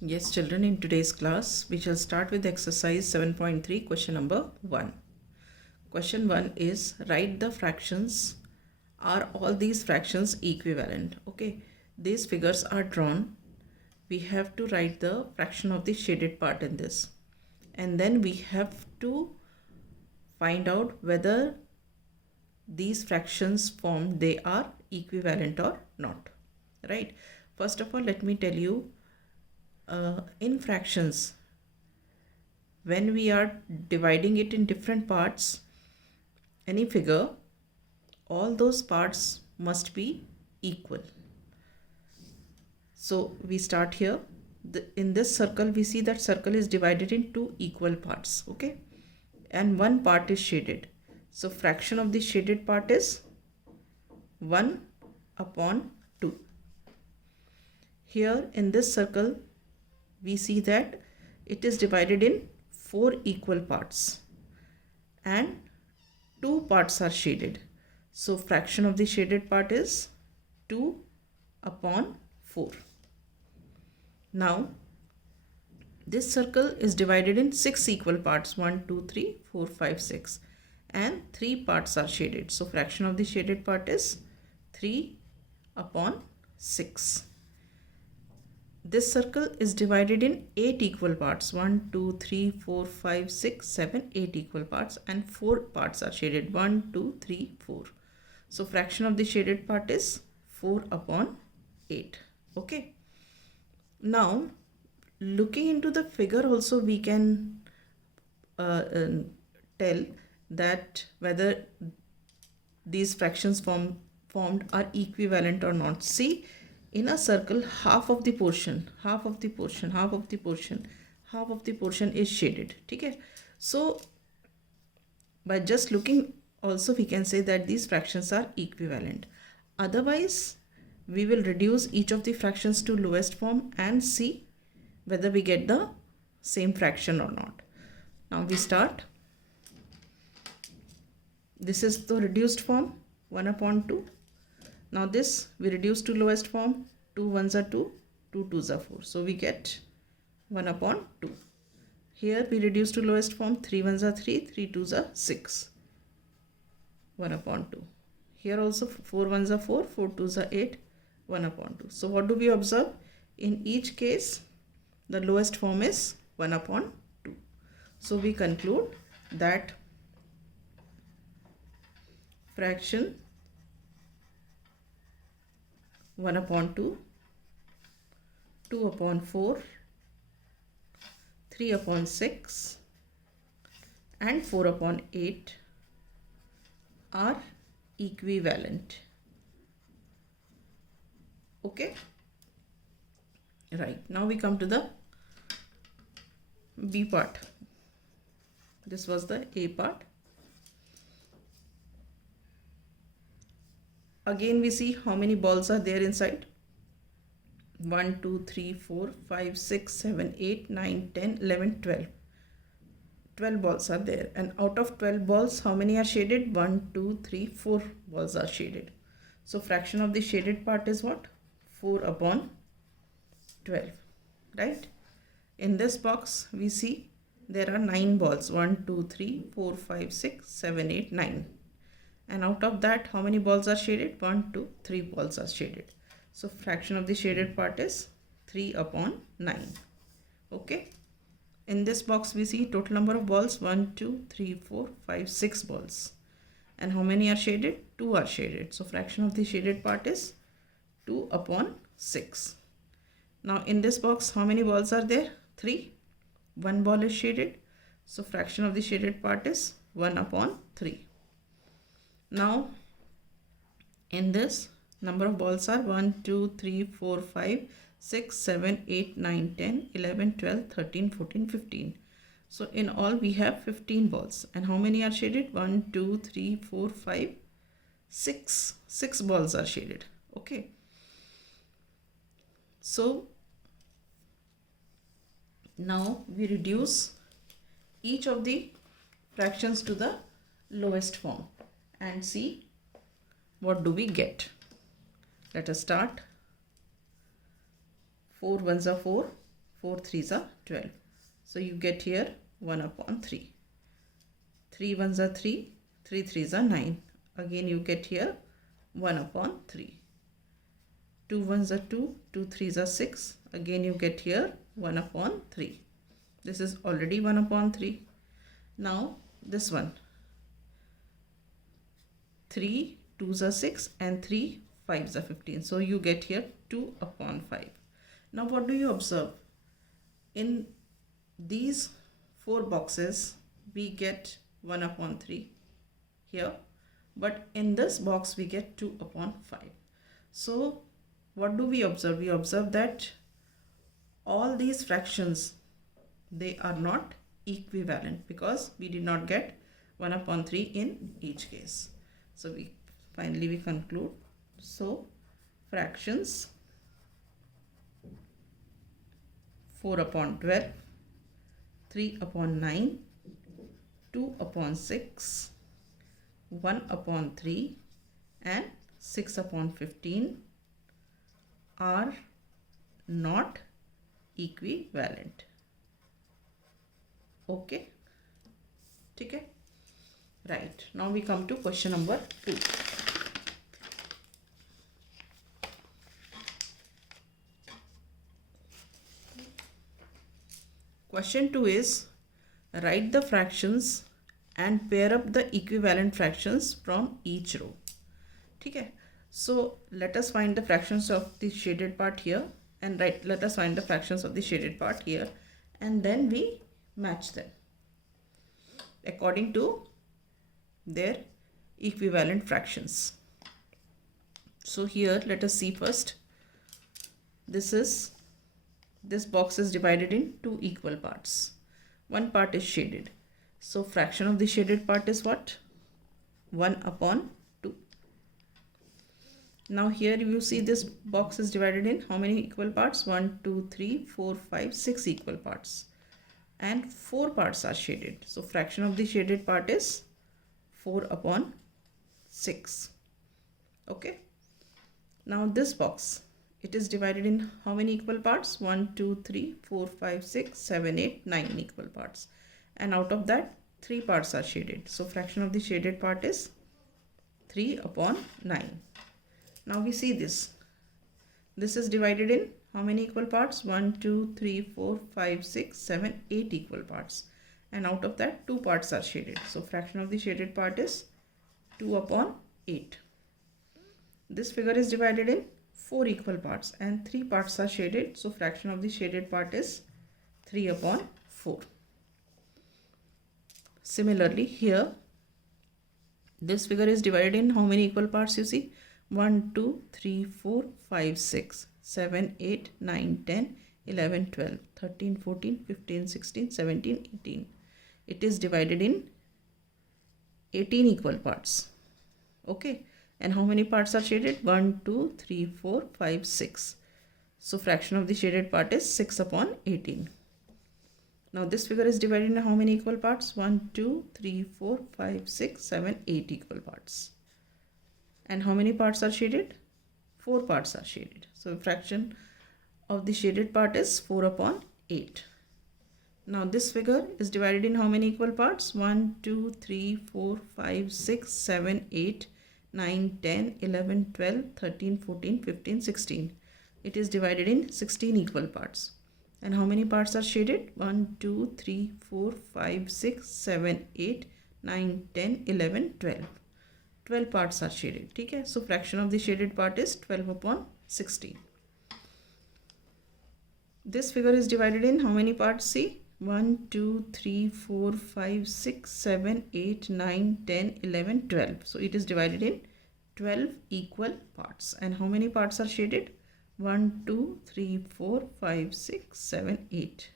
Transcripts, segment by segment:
Yes, children, in today's class, we shall start with exercise 7.3, question number 1. Question 1 is write the fractions. Are all these fractions equivalent? Okay, these figures are drawn. We have to write the fraction of the shaded part in this. And then we have to find out whether these fractions formed, they are equivalent or not. Right? First of all, let me tell you, in fractions, when we are dividing it in different parts, any figure, all those parts must be equal. So we start here. In this circle, we see that circle is divided in two equal parts, okay? And one part is shaded. So fraction of the shaded part is 1 upon 2. Here in this circle, we see that it is divided in 4 equal parts and 2 parts are shaded. So fraction of the shaded part is 2 upon 4. Now this circle is divided in 6 equal parts, 1, 2, 3, 4, 5, 6, and 3 parts are shaded. So fraction of the shaded part is 3 upon 6. This circle is divided in 8 equal parts, 1, 2, 3, 4, 5, 6, 7, 8 equal parts, and 4 parts are shaded, 1, 2, 3, 4. So fraction of the shaded part is 4 upon 8. Okay. Now looking into the figure also, we can tell that whether these fractions formed are equivalent or not. See, in a circle, half of the portion is shaded. Okay? So by just looking also, we can say that these fractions are equivalent. Otherwise, we will reduce each of the fractions to lowest form and see whether we get the same fraction or not. Now we start. This is the reduced form, 1 upon 2. Now this we reduce to lowest form, 2 ones are 2, 2 twos are 4. So we get 1 upon 2. Here we reduce to lowest form, 3 ones are 3, 3 twos are 6. 1 upon 2. Here also 4 ones are 4, 4 twos are 8, 1 upon 2. So what do we observe? In each case, the lowest form is 1 upon 2. So we conclude that fraction 1 upon 2, 2 upon 4, 3 upon 6, and 4 upon 8 are equivalent. Okay? Right. Now we come to the B part. This was the A part. Again we see how many balls are there inside. 1, 2, 3, 4, 5, 6, 7, 8, 9, 10, 11, 12. 12 balls are there. And out of 12 balls, how many are shaded? 1, 2, 3, 4 balls are shaded. So fraction of the shaded part is what? 4 upon 12. Right? In this box, we see there are 9 balls. 1, 2, 3, 4, 5, 6, 7, 8, 9. And out of that, how many balls are shaded? 1, 2, 3 balls are shaded. So fraction of the shaded part is 3 upon 9. Okay. In this box, we see total number of balls, 1, 2, 3, 4, 5, 6 balls. And how many are shaded? 2 are shaded. So fraction of the shaded part is 2 upon 6. Now in this box, how many balls are there? 3. 1 ball is shaded. So fraction of the shaded part is 1 upon 3. Now in this, number of balls are 1, 2, 3, 4, 5, 6, 7, 8, 9, 10, 11, 12, 13, 14, 15. So in all we have 15 balls. And how many are shaded? 1, 2, 3, 4, 5, 6. 6 balls are shaded. Okay. So now we reduce each of the fractions to the lowest form and see what do we get. Let us start. 4 ones are 4, 4 3s are 12. So you get here 1 upon 3. 3 1s are 3, 3 3s are 9. Again you get here 1 upon 3. 2 1s are 2, 2 3s are 6. Again you get here 1 upon 3. This is already 1 upon 3. Now this one. 3 2s are 6 and 3 5s are 15. So you get here 2 upon 5. Now what do you observe? In these 4 boxes we get 1 upon 3 here, but in this box we get 2 upon 5. So what do we observe? We observe that all these fractions, they are not equivalent because we did not get 1 upon 3 in each case. So finally we conclude. So fractions 4 upon 12, 3 upon 9, 2 upon 6, 1 upon 3 and 6 upon 15 are not equivalent. Okay, okay. Right, now we come to question number 2. Question 2 is, write the fractions and pair up the equivalent fractions from each row. Okay, so let us find the fractions of the shaded part here, and let us find the fractions of the shaded part here, and then we match them according to their equivalent fractions. So here let us see first. This box is divided in 2 equal parts. One part is shaded. So fraction of the shaded part is what? 1 upon 2. Now here you see this box is divided in how many equal parts? 1, 2, 3, 4, 5, 6 equal parts. And 4 parts are shaded. So fraction of the shaded part is 4 upon 6. Okay. Now this box, it is divided in how many equal parts? 1, 2, 3, 4, 5, 6, 7, 8, 9 equal parts. And out of that, 3 parts are shaded. So fraction of the shaded part is 3 upon 9. Now we see this. This is divided in how many equal parts? 1, 2, 3, 4, 5, 6, 7, 8 equal parts. And out of that, 2 parts are shaded. So fraction of the shaded part is 2 upon 8. This figure is divided in 4 equal parts and 3 parts are shaded. So fraction of the shaded part is 3 upon 4. Similarly here, this figure is divided in how many equal parts you see? 1, 2, 3, 4, 5, 6, 7, 8, 9, 10, 11, 12, 13, 14, 15, 16, 17, 18. It is divided in 18 equal parts. Okay. And how many parts are shaded? 1, 2, 3, 4, 5, 6. So fraction of the shaded part is 6 upon 18. Now this figure is divided in how many equal parts? 1, 2, 3, 4, 5, 6, 7, 8 equal parts. And how many parts are shaded? 4 parts are shaded. So fraction of the shaded part is 4 upon 8. Now this figure is divided in how many equal parts? 1, 2, 3, 4, 5, 6, 7, 8, 9, 10, 11, 12, 13, 14, 15, 16. It is divided in 16 equal parts. And how many parts are shaded? 1, 2, 3, 4, 5, 6, 7, 8, 9, 10, 11, 12. 12 parts are shaded. Okay? So fraction of the shaded part is 12 upon 16. This figure is divided in how many parts? See? 1, 2, 3, 4, 5, 6, 7, 8, 9, 10, 11, 12. So it is divided in 12 equal parts. And how many parts are shaded? 1, 2, 3, 4, 5, 6, 7, 8.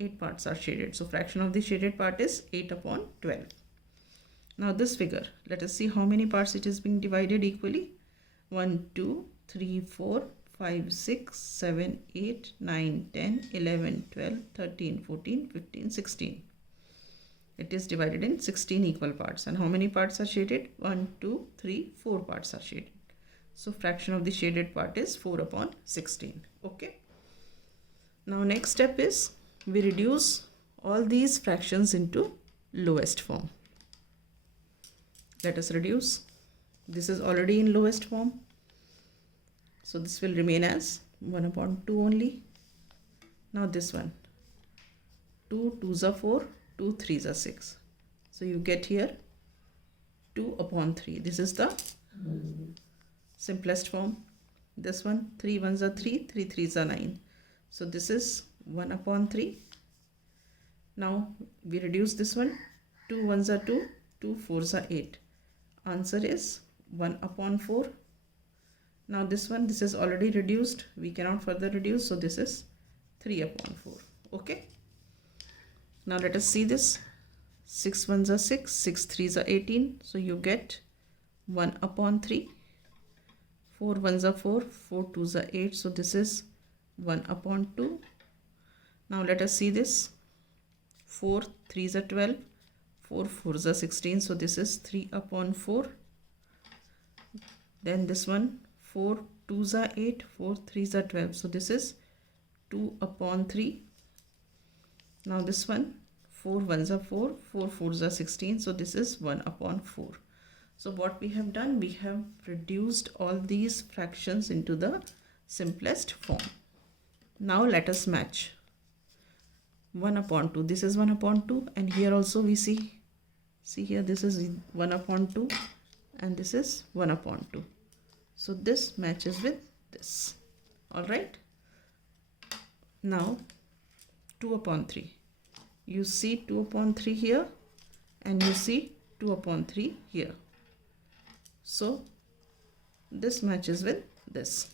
8 parts are shaded. So fraction of the shaded part is 8 upon 12. Now this figure, let us see how many parts it is being divided equally. 1, 2, 3, 4, 5, 6, 7, 8, 9, 10, 11, 12, 13, 14, 15, 16. It is divided in 16 equal parts. And how many parts are shaded? 1, 2, 3, 4 parts are shaded. So fraction of the shaded part is 4 upon 16. Okay. Now next step is we reduce all these fractions into lowest form. Let us reduce. This is already in lowest form, so this will remain as 1 upon 2 only. Now this one, 2 2s are 4, 2 3s are 6. So you get here 2 upon 3. This is the simplest form. This one, 3 1s are 3, 3 3s are 9. So this is 1 upon 3. Now we reduce this one. 2 1s are 2, 2 4s are 8. Answer is 1 upon 4. Now this one, this is already reduced. We cannot further reduce. So this is 3 upon 4. Okay. Now let us see this. 6 1s are 6, 6 3s are 18. So you get 1 upon 3. 4 1s are 4, 4 2s are 8. So this is 1 upon 2. Now let us see this. 4 3s are 12, 4 4s are 16. So this is 3 upon 4. Then this one, 4 2s are 8, 4 3s are 12. So this is 2 upon 3. Now this one, 4 1s are 4, 4 4s are 16. So this is 1 upon 4. So what we have done, we have reduced all these fractions into the simplest form. Now let us match. 1 upon 2. This is 1 upon 2, and here also we see here this is 1 upon 2 and this is 1 upon 2. So this matches with this. Alright. Now 2 upon 3. You see 2 upon 3 here and you see 2 upon 3 here. So this matches with this.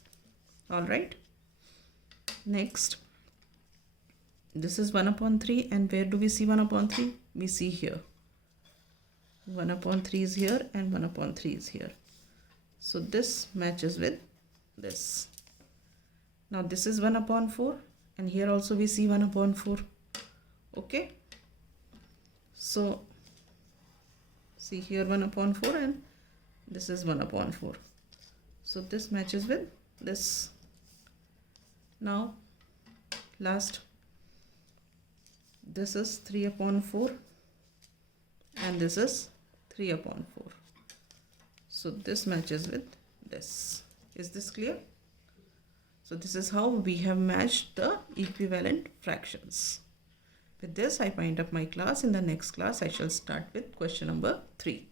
Alright. Next, this is 1 upon 3, and where do we see 1 upon 3? We see here. 1 upon 3 is here and 1 upon 3 is here. So this matches with this. Now this is 1 upon 4, and here also we see 1 upon 4. Okay. So see here 1 upon 4 and this is 1 upon 4. So this matches with this. Now last, this is 3 upon 4 and this is 3 upon 4. So this matches with this. Is this clear? So this is how we have matched the equivalent fractions. With this, I wind up my class. In the next class, I shall start with question number 3.